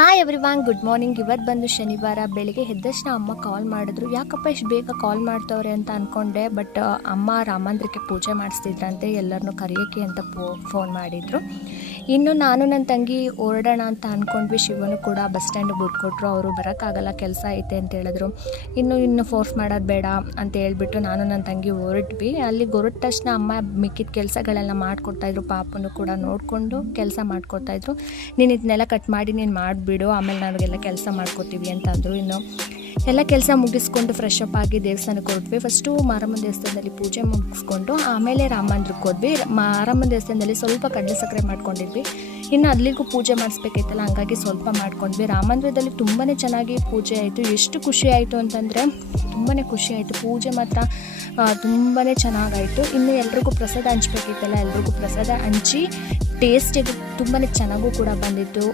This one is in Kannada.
Hi everyone, good morning. ಇವತ್ತು ಬಂದು ಶನಿವಾರ ಬೆಳಿಗ್ಗೆ ಎದ್ದ ತಕ್ಷಣ ಅಮ್ಮ ಕಾಲ್ ಮಾಡಿದ್ರು. ಯಾಕಪ್ಪ ಇಷ್ಟು ಬೇಗ ಕಾಲ್ ಮಾಡ್ತವ್ರೆ ಅಂತ ಅಂದ್ಕೊಂಡೆ. ಬಟ್ ಅಮ್ಮ ರಾಮಂದ್ರಕ್ಕೆ ಪೂಜೆ ಮಾಡಿಸ್ತಿದ್ರಂತೆ, ಎಲ್ಲರನ್ನೂ ಕರೆಯೋಕ್ಕೆ ಅಂತ ಫೋನ್ ಮಾಡಿದರು. ಇನ್ನು ನಾನು ನನ್ನ ತಂಗಿ ಹೊರಡೋಣ ಅಂತ ಅಂದ್ಕೊಂಡ್ವಿ. ಶಿವನು ಕೂಡ ಬಸ್ ಸ್ಟ್ಯಾಂಡಿಗೆ ಬಿಟ್ಕೊಟ್ರು. ಅವರು ಬರೋಕ್ಕಾಗಲ್ಲ, ಕೆಲಸ ಐತೆ ಅಂತ ಹೇಳಿದ್ರು. ಇನ್ನು ಫೋರ್ಸ್ ಮಾಡೋದು ಬೇಡ ಅಂತ ಹೇಳ್ಬಿಟ್ಟು ನಾನು ನನ್ನ ತಂಗಿ ಹೊರಟ್ವಿ. ಅಲ್ಲಿ ಹೊರಟ ತಕ್ಷಣ ಅಮ್ಮ ಮಿಕ್ಕಿದ ಕೆಲಸಗಳೆಲ್ಲ ಮಾಡಿಕೊಡ್ತಾಯಿದ್ರು. ಪಾಪನು ಕೂಡ ನೋಡಿಕೊಂಡು ಕೆಲಸ ಮಾಡಿಕೊಡ್ತಾಯಿದ್ರು. ನೀನು ಇದನ್ನೆಲ್ಲ ಕಟ್ ಮಾಡಿ ನೀನು ಮಾಡಿಬಿಡು, ಆಮೇಲೆ ನಾವೆಲ್ಲ ಕೆಲಸ ಮಾಡ್ಕೊತೀವಿ ಅಂತ ಅಂದರು. ಇನ್ನು ಎಲ್ಲ ಕೆಲಸ ಮುಗಿಸ್ಕೊಂಡು ಫ್ರೆಶ್ ಅಪ್ ಆಗಿ ದೇವಸ್ಥಾನಕ್ಕೆ ಹೊರಟ್ವಿ. ಫಸ್ಟು ಮಾರಮ್ಮನ ದೇವಸ್ಥಾನದಲ್ಲಿ ಪೂಜೆ ಮುಗಿಸ್ಕೊಂಡು ಆಮೇಲೆ ರಾಮಂದ್ರಕ್ಕೆ ಹೋದ್ವಿ. ಮಾರಮ್ಮನ ದೇವಸ್ಥಾನದಲ್ಲಿ ಸ್ವಲ್ಪ ಕಡಲೆ ಸಕ್ಕರೆ ಮಾಡ್ಕೊಂಡಿದ್ವಿ. ಇನ್ನು ಅಲ್ಲಿಗೂ ಪೂಜೆ ಮಾಡಿಸ್ಬೇಕೈತಲ್ಲ, ಹಂಗಾಗಿ ಸ್ವಲ್ಪ ಮಾಡ್ಕೊಂಡ್ವಿ. ರಾಮಂದ್ರದಲ್ಲಿ ತುಂಬಾ ಚೆನ್ನಾಗಿ ಪೂಜೆ ಆಯಿತು. ಎಷ್ಟು ಖುಷಿ ಆಯಿತು ಅಂತಂದರೆ ತುಂಬಾ ಖುಷಿ ಆಯಿತು. ಪೂಜೆ ಮಾತ್ರ ತುಂಬಾ ಚೆನ್ನಾಗಾಯಿತು. ಇನ್ನು ಎಲ್ರಿಗೂ ಪ್ರಸಾದ ಹಂಚ್ಬೇಕಿತ್ತಲ್ಲ, ಎಲ್ರಿಗೂ ಪ್ರಸಾದ ಹಂಚಿ ಟೇಸ್ಟಿಗೆ ತುಂಬಾ ಚೆನ್ನಾಗೂ ಕೂಡ ಬಂದಿತ್ತು.